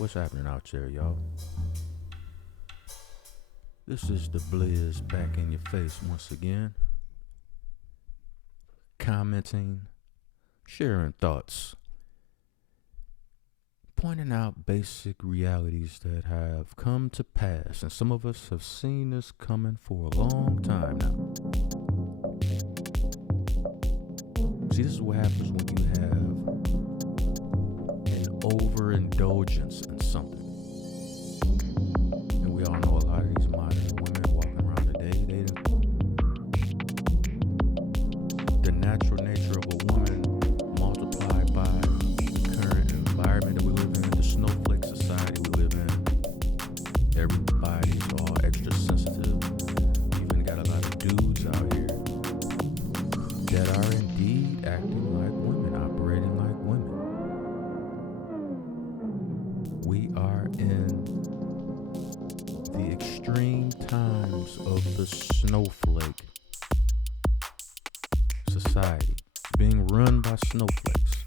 What's happening out there, y'all? This is the Blizz back in your face once again. Commenting, sharing thoughts, pointing out basic realities that have come to pass, and some of us have seen this coming for a long time now. See, this is what happens when you have an overindulgence in something. And we all know a lot of these modern women walking around today, the natural nature of a woman multiplied by the current environment that we live in, the snowflake society we live in. Everybody's all extra sensitive. You even got a lot of dudes out here that are indeed acting like women, operating like women. We are in the extreme times of the snowflake society, being run by snowflakes.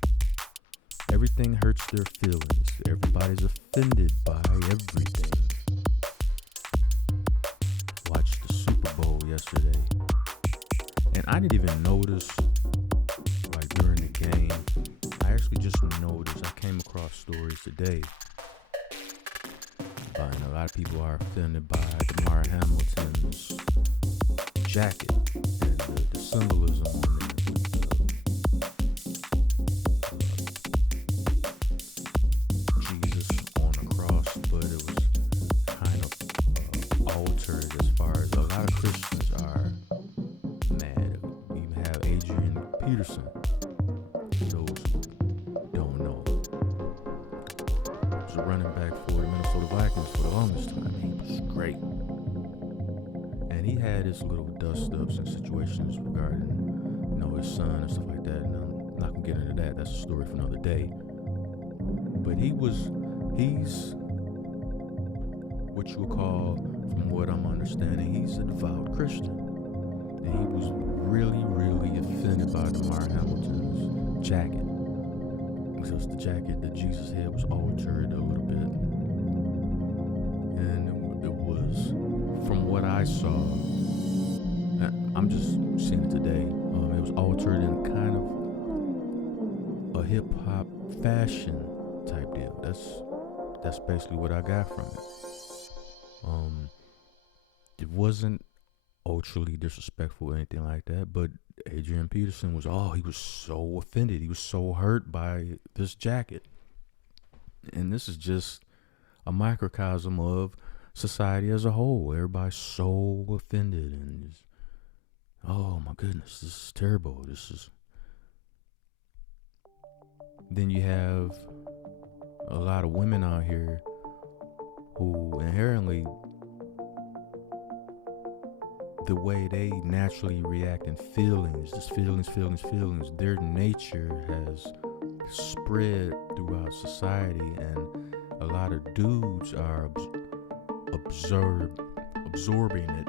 Everything hurts their feelings. Everybody's offended by everything. Watched the Super Bowl yesterday, and I didn't even notice, like during the game, I actually just noticed, I came across stories today. And a lot of people are offended by Damar Hamilton's jacket and the symbolism on it. Jesus on a cross, but it was kind of altered as far as a lot of Christians are mad. We even have Adrian Peterson. For those who don't know, he was a running back for the Minnesota Vikings for the longest time. He was great. And he had his little dust-ups and situations regarding, his son and stuff like that. And I'm not going to get into that. That's a story for another day. But he's what you would call, from what I'm understanding, he's a devout Christian. And he was really, really offended by Damar Hamilton's jacket. Because the jacket that Jesus had was altered a little bit. And it was, from what I saw, I'm just seeing it today, it was altered in kind of a hip-hop fashion type deal. That's basically what I got from it. It wasn't ultra disrespectful or anything like that, but Adrian Peterson was, he was so offended. He was so hurt by this jacket. And this is just a microcosm of society as a whole. Everybody's so offended and just, oh my goodness, this is terrible. Then you have a lot of women out here who inherently, the way they naturally react in feelings, just feelings, their nature has spread throughout society, and a lot of dudes are absorbing it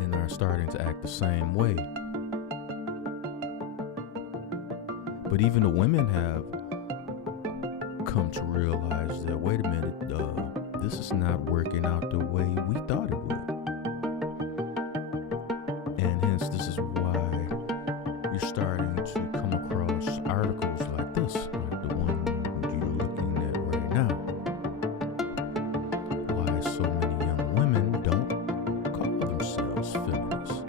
and are starting to act the same way. But even the women have come to realize that, wait a minute, this is not working out the way we thought it would. And hence, this is why you're starting to come across articles like this, like the one you're looking at right now. Why so many young women don't call themselves feminists.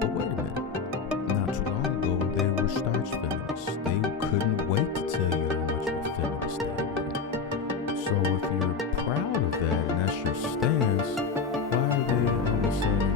But wait a minute, not too long ago, they were staunch feminists. They couldn't wait to tell you how much of a feminist they were. So if you're proud of that and that's your stance, why are they all of a sudden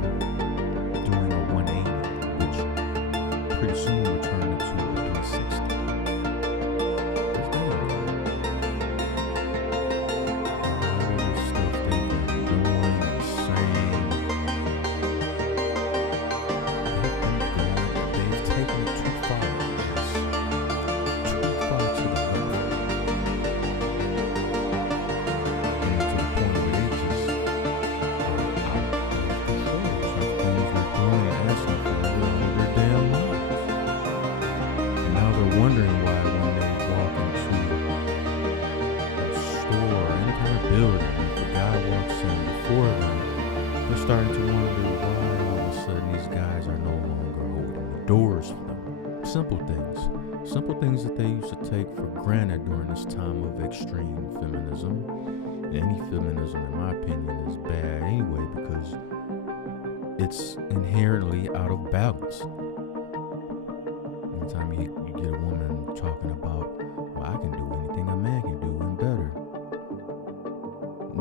for them, they're starting to wonder why all of a sudden these guys are no longer holding the doors for them. Simple things. Simple things that they used to take for granted during this time of extreme feminism. Any feminism, in my opinion, is bad anyway because it's inherently out of balance. Anytime you get a woman talking about, well, I can do anything a man can do and better.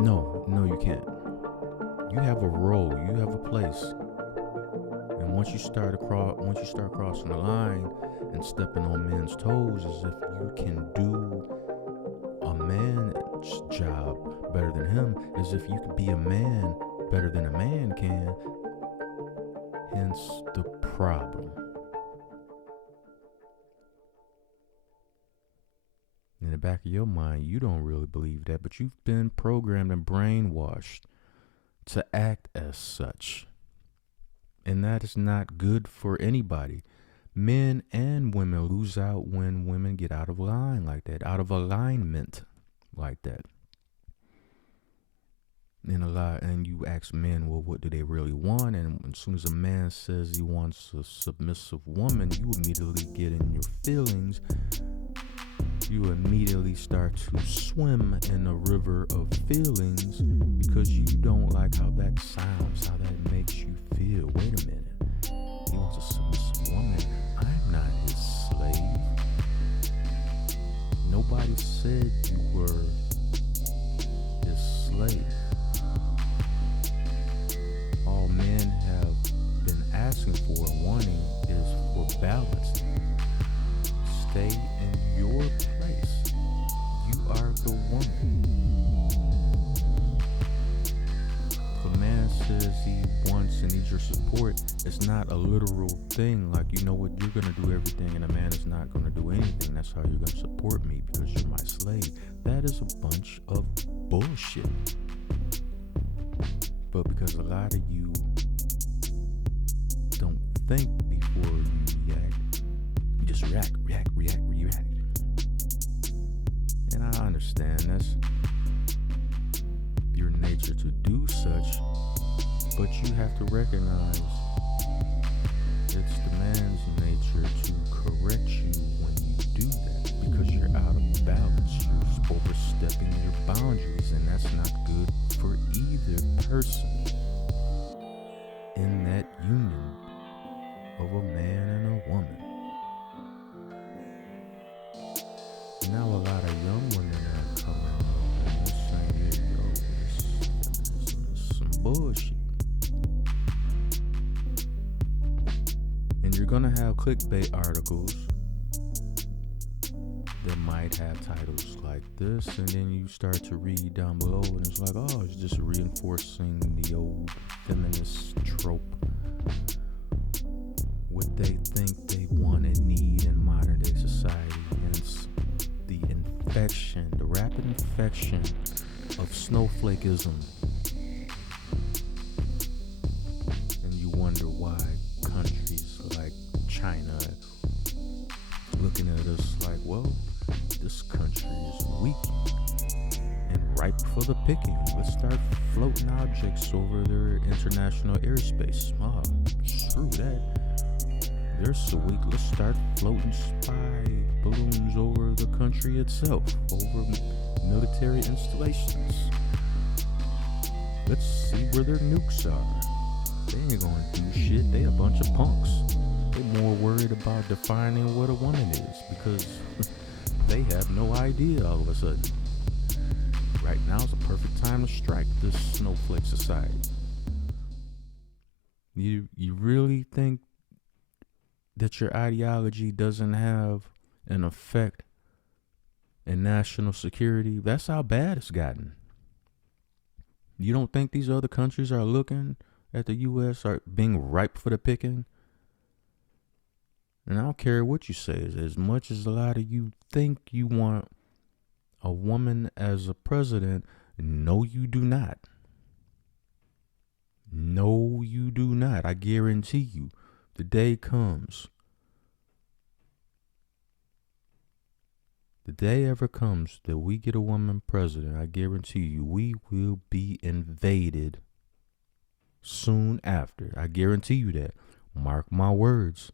No, you can't. You have a role, you have a place. And once you start crossing the line and stepping on men's toes as if you can do a man's job better than him, as if you can be a man better than a man can, hence the problem. In the back of your mind, you don't really believe that, but you've been programmed and brainwashed to act as such. And that is not good for anybody. Men and women lose out when women get out of line like that, out of alignment like that. And you ask men, well, what do they really want? And as soon as a man says he wants a submissive woman, you immediately get in your feelings. You immediately start to swim in a river of feelings because you don't like how that sounds, how that makes you feel. Wait a minute. He wants a submissive woman. I'm not his slave. Nobody said you were his slave. All men have been asking for and wanting is for balance. Stay in your place. You are the woman. If a man says he wants and needs your support, it's not a literal thing like, you know what, you're going to do everything and a man is not going to do anything. That's how you're going to support me because you're my slave. That is a bunch of bullshit. But because a lot of you don't think before you react, you just react. And I understand that's your nature to do such, but you have to recognize it's the man's nature to correct you when you do that because you're out of balance. You're overstepping your boundaries, and that's not good for either person in that union of a man and a woman. Now a lot of young women are coming and they're saying, yo, this is some bullshit. And you're gonna have clickbait articles that might have titles like this, and then you start to read down below and it's like, oh, it's just reinforcing the old feminist trope, what they think they want and need in modern day society. Hence the rapid infection of snowflakeism. And you wonder why countries like China looking at us like, well, this country is weak and ripe for the picking. Let's start floating objects over their international airspace. Oh, screw that. They're so weak, let's start floating spy balloons over the country itself, over military installations. Let's see where their nukes are. They ain't gonna do shit, they a bunch of punks. They more worried about defining what a woman is because they have no idea all of a sudden. Right now is a perfect time to strike this snowflake society. You really think that your ideology doesn't have an effect in national security? That's how bad it's gotten. You don't think these other countries are looking at the U.S. are being ripe for the picking? And I don't care what you say, as much as a lot of you think you want a woman as a president, no, you do not. No, you do not. I guarantee you. The day comes. The day ever comes that we get a woman president, I guarantee you, we will be invaded soon after. I guarantee you that. Mark my words.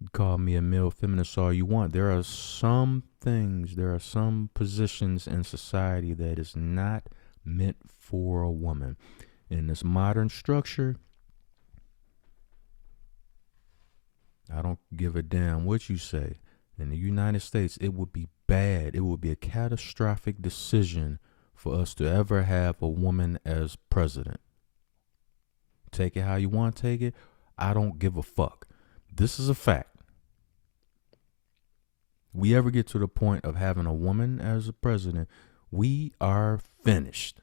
You call me a male feminist all you want. There are some things, there are some positions in society that is not meant for a woman. In this modern structure, I don't give a damn what you say. In the United States, it would be bad. It would be a catastrophic decision for us to ever have a woman as president. Take it how you want to take it. I don't give a fuck. This is a fact. We ever get to the point of having a woman as a president, we are finished.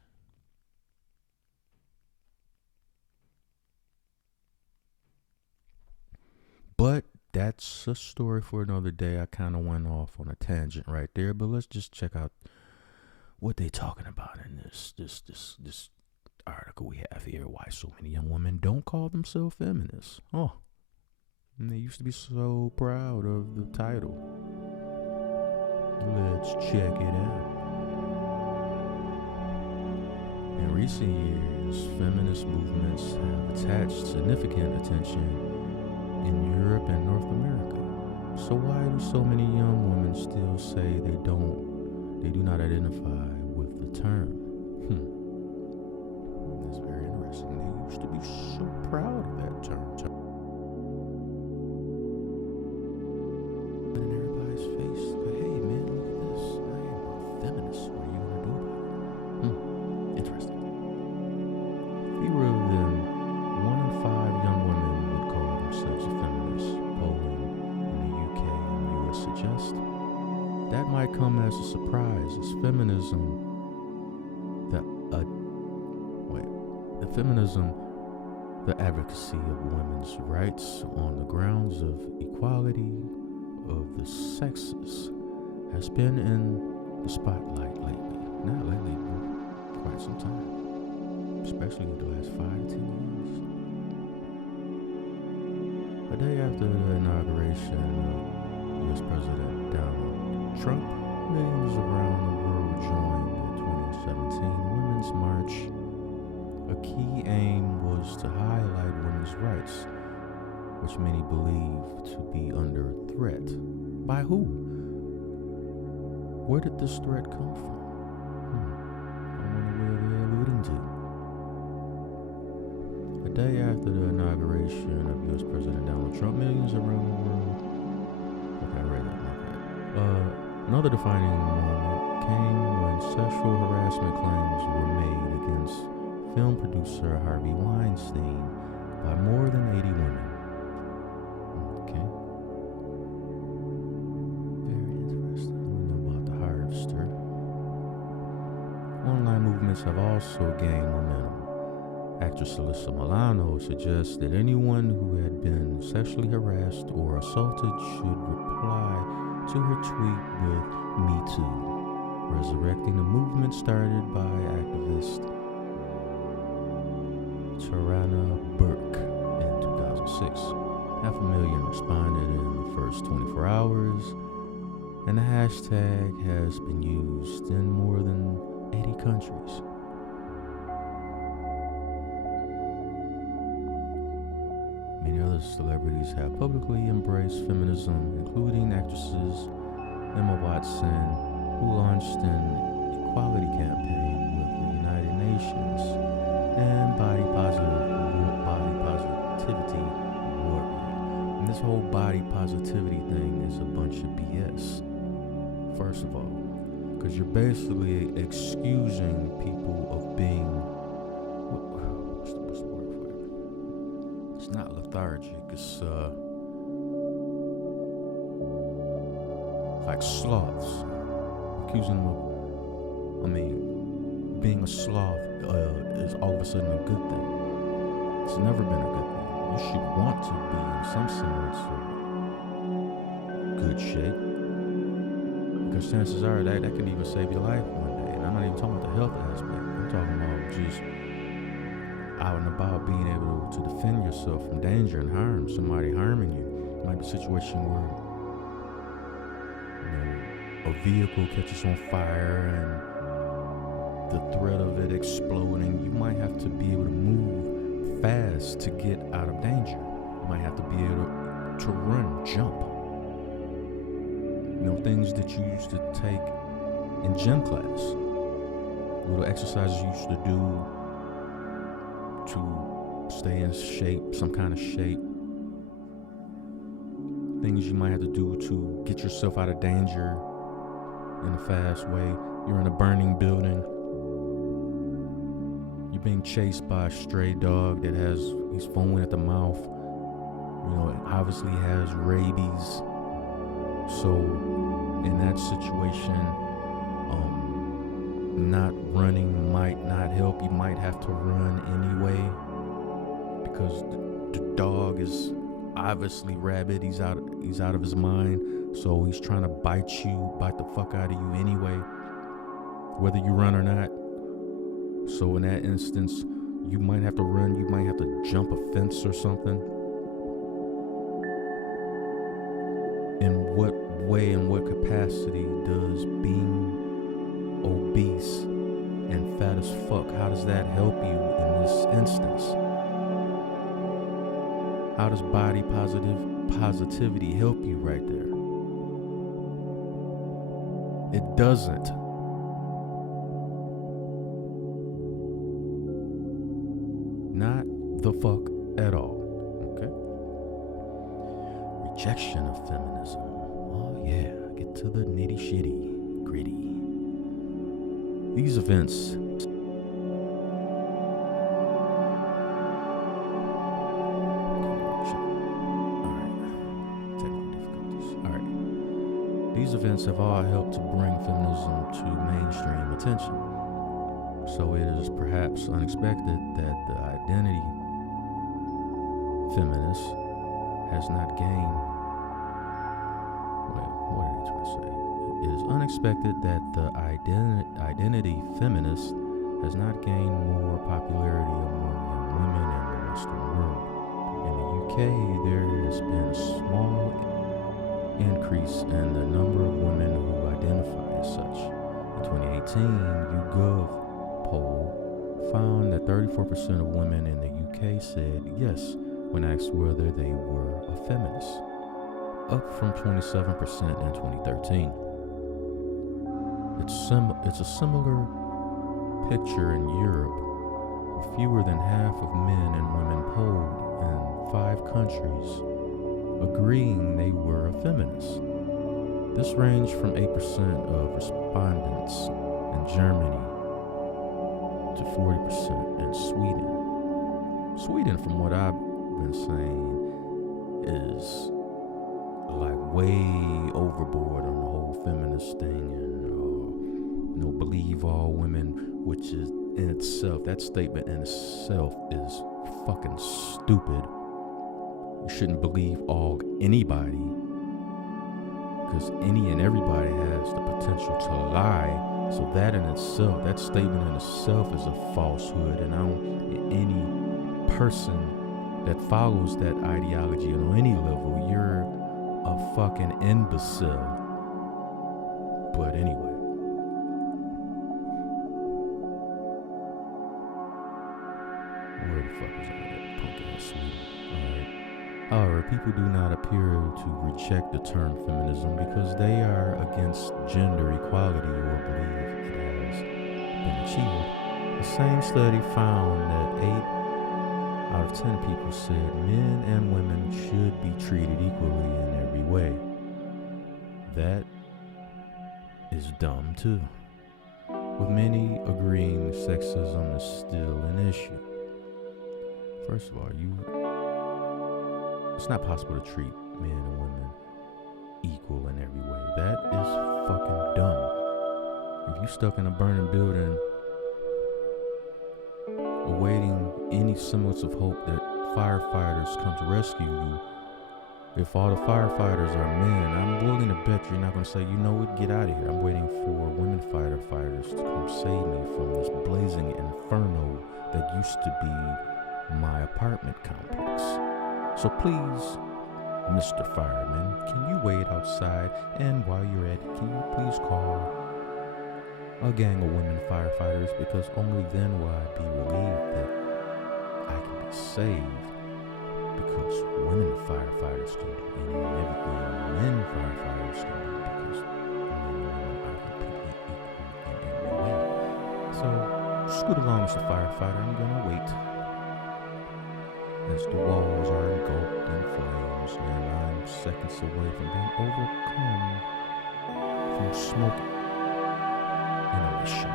But that's a story for another day. I kind of went off on a tangent right there, but let's just check out what they talking about in this article we have here. Why so many young women don't call themselves feminists. Oh, and they used to be so proud of the title. Let's check it out. In recent years, feminist movements have attached significant attention in Europe and North America. So why do so many young women still say they do not identify with the term? That's very interesting. They used to be so proud of that term. In everybody's face, like, hey man, look at this. I am a feminist. What are you gonna do about it? Interesting. Fewer than 1 in 5 young women would call themselves a feminist. Polling in the UK and US suggests that might come as a surprise, as the advocacy of women's rights on the grounds of equality of the sexes has been in the spotlight lately. Not lately, but quite some time, especially in the last 5 to 10 years. A day after the inauguration of U.S. President Donald Trump, millions around the world joined the 2017 Women's March. A key aim was to highlight women's rights, which many believe to be under threat. By who? Where did this threat come from? I wonder where they're alluding to. A day after the inauguration of U.S. President Donald Trump, millions around the world. Okay, I read that. Another defining moment came when sexual harassment claims were made against film producer Harvey Weinstein by more than 80 women. Okay. Very interesting. We know about the harvester. Online movements have also gained momentum. Actress Alyssa Milano suggests that anyone who had been sexually harassed or assaulted should reply to her tweet with "Me Too," resurrecting the movement started by activist Tarana Burke in 2006. 500,000 responded in the first 24 hours, and the hashtag has been used in more than 80 countries. Many other celebrities have publicly embraced feminism, including actresses Emma Watson, who launched an equality campaign with the United Nations, and body positivity warrior. And this whole body positivity thing is a bunch of BS. First of all, because you're basically excusing people of being, what's the word for it? It's not lethargic. It's like sloths. Accusing them of, being a sloth is all of a sudden a good thing. It's never been a good thing. You should want to be in some semblance of good shape, because chances are that could even save your life one day. And I'm not even talking about the health aspect. I'm talking about just out and about being able to defend yourself from danger and harm. Somebody harming you. It might be a situation where a vehicle catches on fire and the threat of it exploding, you might have to be able to move fast to get out of danger. You might have to be able to run, jump. You know, things that you used to take in gym class. Little exercises you used to do to stay in shape, some kind of shape. Things you might have to do to get yourself out of danger in a fast way. You're in a burning building. You're being chased by a stray dog that he's foaming at the mouth. You know, it obviously has rabies. So in that situation, not running might not help. You might have to run anyway because the dog is obviously rabid. He's out of his mind. So he's trying to bite the fuck out of you anyway, whether you run or not. So in that instance, you might have to run. You might have to jump a fence or something. In what way and what capacity does being obese and fat as fuck, how does that help you in this instance? How does body positivity help you right there? It doesn't. Not the fuck at all. Okay? Rejection of feminism. Oh yeah, get to the nitty shitty, gritty. These events These events have all helped to bring feminism to mainstream attention. So it is perhaps unexpected that the identity feminist has not gained. Well, what are they trying to say? It is unexpected that the identity feminist has not gained more popularity among young women in the Western world. In the UK, there has been a small increase in the number of women who identify as such. In 2018, YouGov poll found that 34% of women in the UK said yes when asked whether they were a feminist, up from 27% in 2013. It's a similar picture in Europe, with fewer than half of men and women polled in 5 countries agreeing they were a feminist. This ranged from 8% of respondents in Germany to 40% in Sweden. Sweden, from what I've been saying, is like way overboard on the whole feminist thing and believe all women, which is in itself, that statement in itself is fucking stupid. You shouldn't believe anybody, because any and everybody has the potential to lie. So that in itself, that statement in itself is a falsehood, and any person that follows that ideology on any level, you're a fucking imbecile. But anyway. Where the fuck is all that punk ass Sweden? Alright. However, people do not appear to reject the term feminism because they are against gender equality or believe it has been achieved. The same study found that 8 out of 10 people said men and women should be treated equally in every way. That is dumb too, with many agreeing sexism is still an issue. First of all, it's not possible to treat men and women equal in every way. That is fucking dumb. If you're stuck in a burning building awaiting any semblance of hope that firefighters come to rescue you, if all the firefighters are men, I'm willing to bet you're not going to say, you know what, get out of here. I'm waiting for women firefighters to come save me from this blazing inferno that used to be my apartment complex. So please, Mr. Fireman, can you wait outside? And while you're at it, can you please call a gang of women firefighters, because only then will I be relieved that I can be saved, because women firefighters can do any and everything men firefighters can do, because men and women are completely equal in every way. So, scoot along, Mr. Firefighter, I'm gonna wait as the walls are engulfed in flames and I'm seconds away from being overcome from smoke inhalation.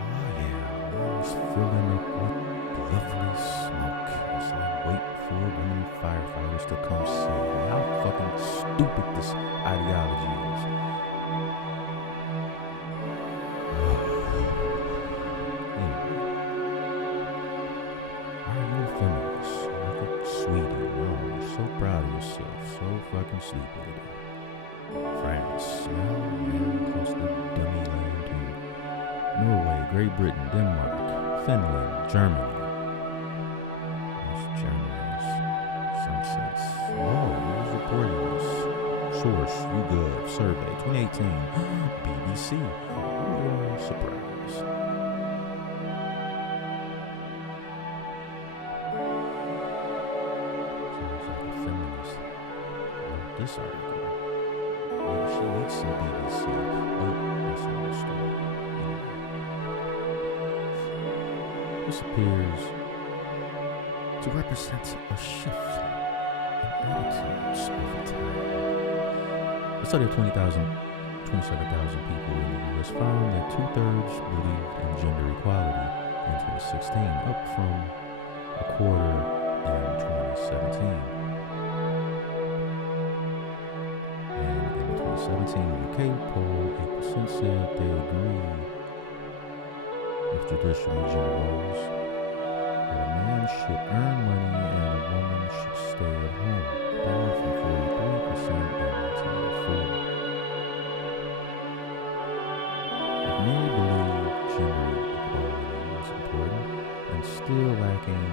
Oh yeah, I was filling it with lovely smoke as I wait for women firefighters to come save me. How fucking stupid this ideology is. Are you a feminist? Look at sweetie. Oh, you're so proud of yourself. So fucking sweet, baby. France. Well, yeah, close to dummy land too. Norway, Great Britain, Denmark, Finland, Germany. There's Germany's sunsets. Oh, who's reporting this? Source, YouGov, survey, 2018. BBC. Oh, surprise. Sounds like a feminist wrote this article. Maybe she needs some BBC. Oh, that's another story. This appears to represent a shift in attitudes over time. A study of 27,000 people in the U.S. found that 2/3 believed in gender equality in 2016, up from a quarter in 2017. And in the 2017 UK poll, 8% said they agree with traditional gender roles, that a man should earn money and a woman should stay at home, down from 43% in 1984. If many believe gender equality is important and still lacking,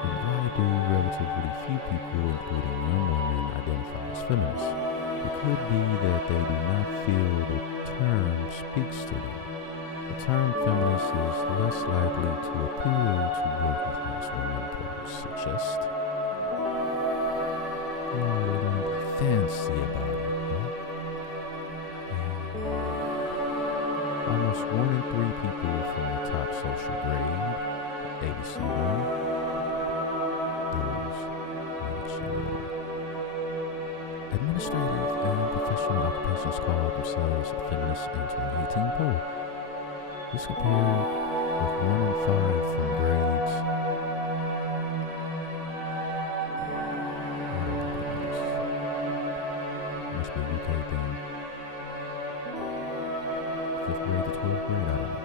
then why do relatively few people, including young women, identify as feminists? It could be that they do not feel the term speaks to them. The term feminist is less likely to appeal to working class women, polls suggest. Oh, they don't be fancy about it, huh? Almost 1 in 3 people from the top social grade, ABC1, those administrative and professional occupations called themselves feminists in 2018 poll. This compared with 1 in 5 from grades. Must be a UK thing. 5th grade to 12th grade, I don't know.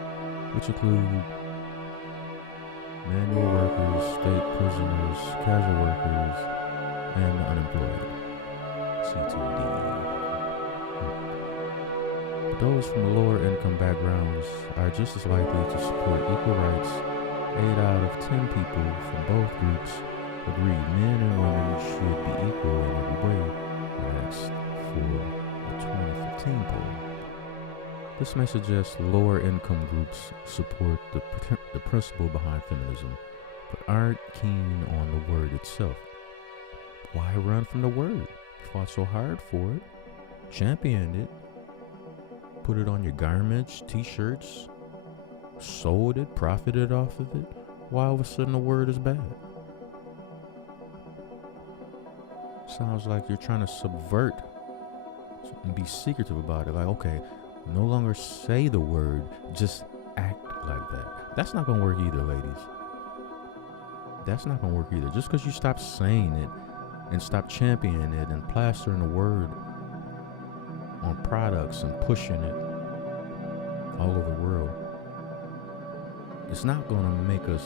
Which include manual workers, state prisoners, casual workers, and the unemployed. C2D. Those from lower income backgrounds are just as likely to support equal rights. 8 out of 10 people from both groups agree men and women should be equal in every way, when asked for the 2015 poll. This may suggest lower income groups support the principle behind feminism, but aren't keen on the word itself. Why run from the word? Fought so hard for it, championed it, put it on your garments, t-shirts, sold it, profited off of it. Why all of a sudden the word is bad? Sounds like you're trying to subvert and be secretive about it. Like, okay, no longer say the word, just act like that. That's not gonna work either, ladies. That's not gonna work either. Just because you stop saying it and stop championing it and plastering the word on products and pushing it all over the world, it's not gonna make men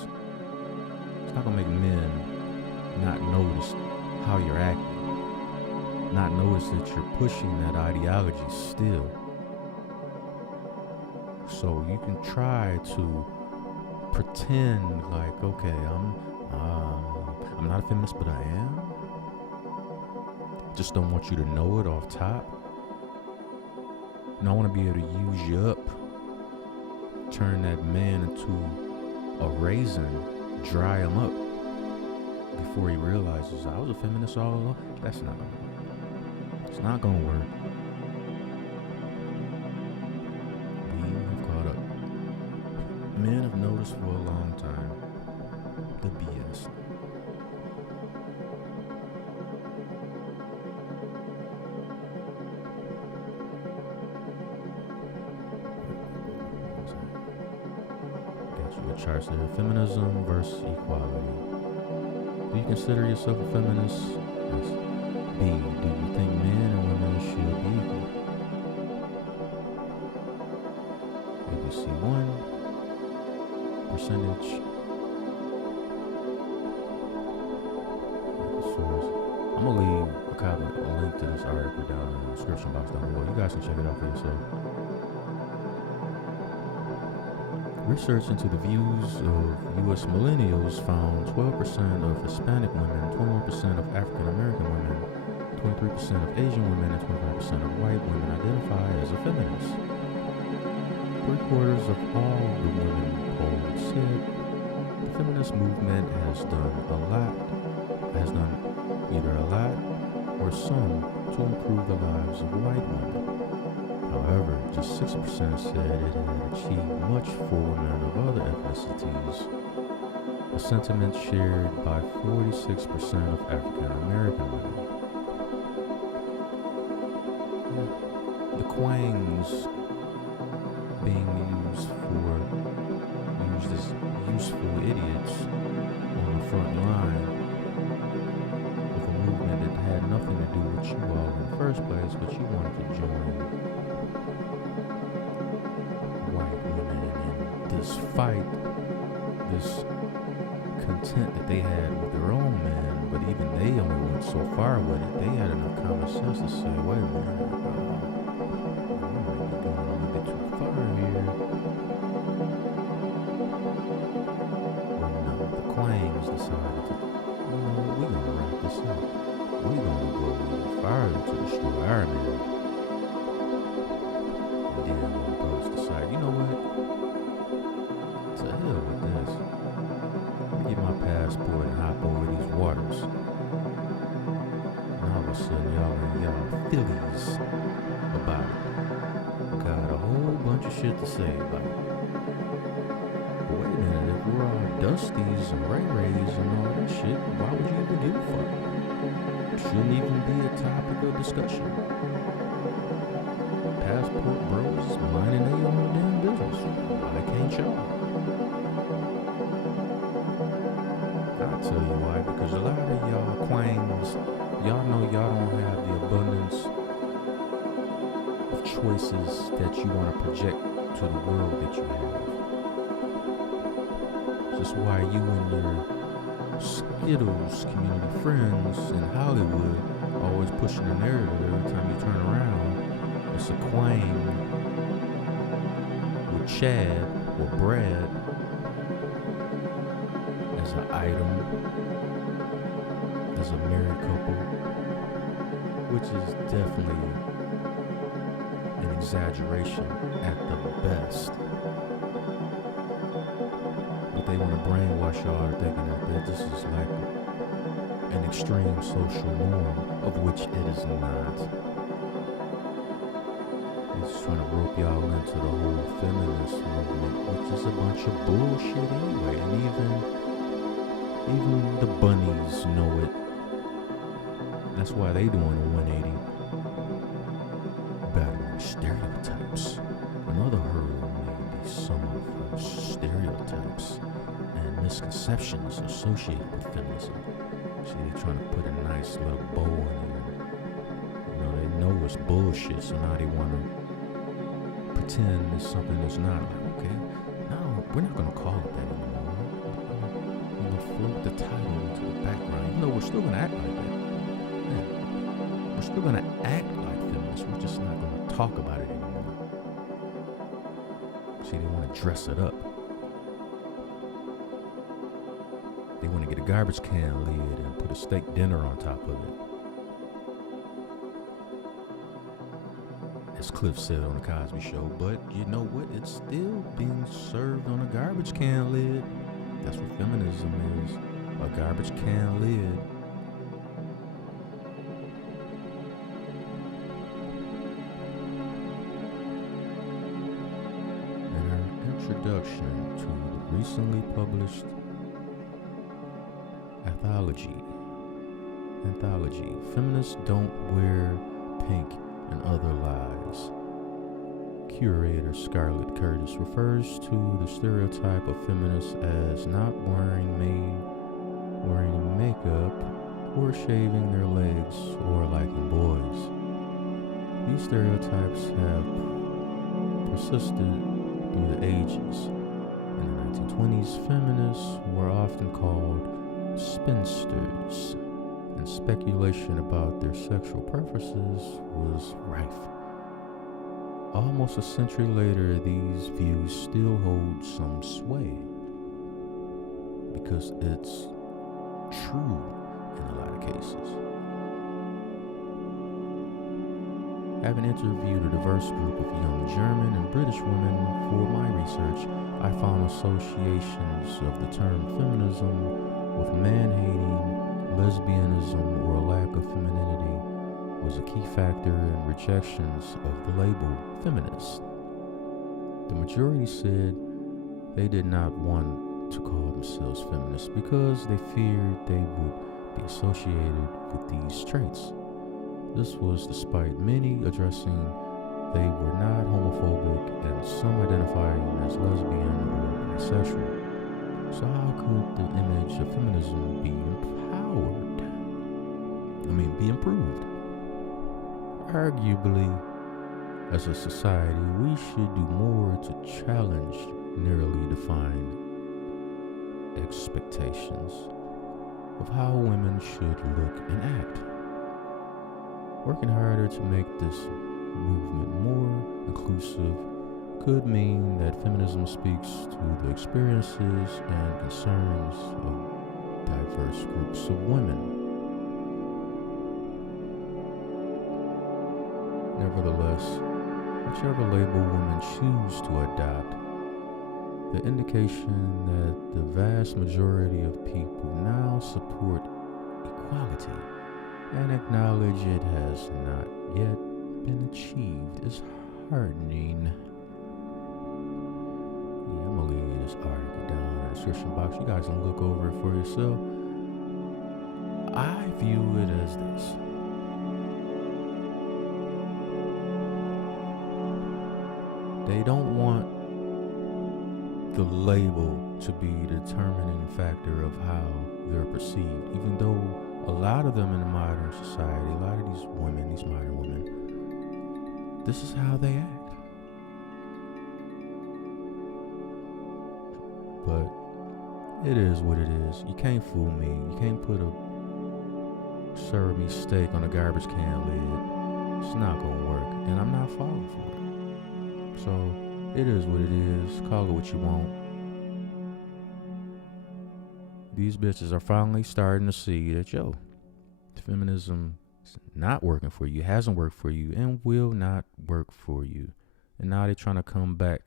not notice how you're acting, not notice that you're pushing that ideology still. So you can try to pretend like, okay, I'm not a feminist, but I am. Just don't want you to know it off top. And I want to be able to use you up, turn that man into a raisin, dry him up before he realizes I was a feminist all along. That's not gonna work. It's not gonna work. We have caught up. Men have noticed for a long time the BS. Got you a chart there. Feminism versus equality. Do you consider yourself a feminist? Yes. B. Do you think men and women should be equal? ABC 1%. I'm gonna leave a link to this article down in the description box down below. You guys can check it out for yourself. Research into the views of U.S. millennials found 12% of Hispanic women, 21% of African American women, 23% of Asian women, and 25% of white women identify as a feminist. 3/4 of all the women polled said the feminist movement has done either a lot or some to improve the lives of white women. However, just 6% said it had achieved much for women of other ethnicities, a sentiment shared by 46% of African American women. The quangs being used as useful idiots on the front line of a movement that had nothing to do with you all in the first place, but you wanted to join white women in this fight, this content that they had with their own men, but even they only went so far with it. They had enough common sense to say, wait a minute, we might be going a little bit too far here. Well, no, the Quangs decided to, we're going to wrap this up. We're going to go even farther to destroy our men. And then when the brothers decide, you know what? To hell with this. Let me get my passport and hop over these waters. And all of a sudden, y'all Phillies about it. Got a whole bunch of shit to say about it. But wait a minute, if we're all Dusties and Ray Rays and all that shit, why would you even give a fuck? Shouldn't even be a topic of discussion. Passport bros minding their own damn business. Why can't y'all? I'll tell you why, because a lot of y'all Quangs, y'all know y'all don't have the abundance of choices that you want to project to the world that you have. That's why you and your Skittles community friends in Hollywood always pushing the narrative every time you turn around. It's a Quang with Chad or Brad as an item, as a married couple, which is definitely an exaggeration at the best. But they want to brainwash y'all thinking that this is like an extreme social norm, of which it is not. It's trying to rope y'all into the whole feminist movement, which is a bunch of bullshit anyway, and even the bunnies know it. That's why they doing a 180. Battling stereotypes. Another hurdle may be some of the stereotypes and misconceptions associated with feminism. See, they trying to put a nice little bow on it. They know it's bullshit, so now they want to pretend it's something that's not. Like, okay, no, we're not going to call it that anymore. We're going to float the title into the background, even though we're still going to act like that. Yeah. We're still going to act like feminists. We're just not going to talk about it anymore. See, they want to dress it up. They want to get a garbage can lid and put a steak dinner on top of it. As as Cliff said on the Cosby Show. But you know what? It's still being served on a garbage can lid. That's what feminism is, a garbage can lid. In her introduction to the recently published anthology, Feminists Don't Wear Pink and Other Lies, curator Scarlett Curtis refers to the stereotype of feminists as not wearing makeup or shaving their legs or liking boys. These stereotypes have persisted through the ages. In the 1920s, feminists were often called spinsters, and speculation about their sexual preferences was rife. Almost a century later, these views still hold some sway because it's true in a lot of cases. Having interviewed a diverse group of young German and British women for my research, I found associations of the term feminism with man-hating, lesbianism, or a lack of femininity was a key factor in rejections of the label feminist. The majority said they did not want to call themselves feminists because they feared they would be associated with these traits. This was despite many addressing they were not homophobic and some identifying as lesbian or bisexual. So how could the image of feminism be be improved? Arguably, as a society, we should do more to challenge narrowly defined expectations of how women should look and act. Working harder to make this movement more inclusive could mean that feminism speaks to the experiences and concerns of diverse groups of women. Nevertheless, whichever label women choose to adopt, the indication that the vast majority of people now support equality and acknowledge it has not yet been achieved is heartening. Yeah, I'm gonna leave this article down in the description box. You guys can look over it for yourself. I view it as this. They don't want the label to be the determining factor of how they're perceived, even though a lot of them in the modern society, a lot of these women, these modern women, this is how they act. But it is what it is. You can't fool me. You can't serve me steak on a garbage can lid. It's not gonna work, and I'm not falling for it. So it is what it is. Call it what you want. These bitches are finally starting to see that, feminism is not working for you, hasn't worked for you, and will not work for you. And now they're trying to come back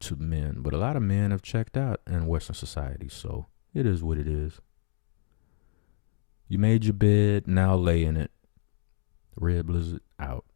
to men. But a lot of men have checked out in Western society, so it is what it is. You made your bed, now lay in it. Red Blizzard out.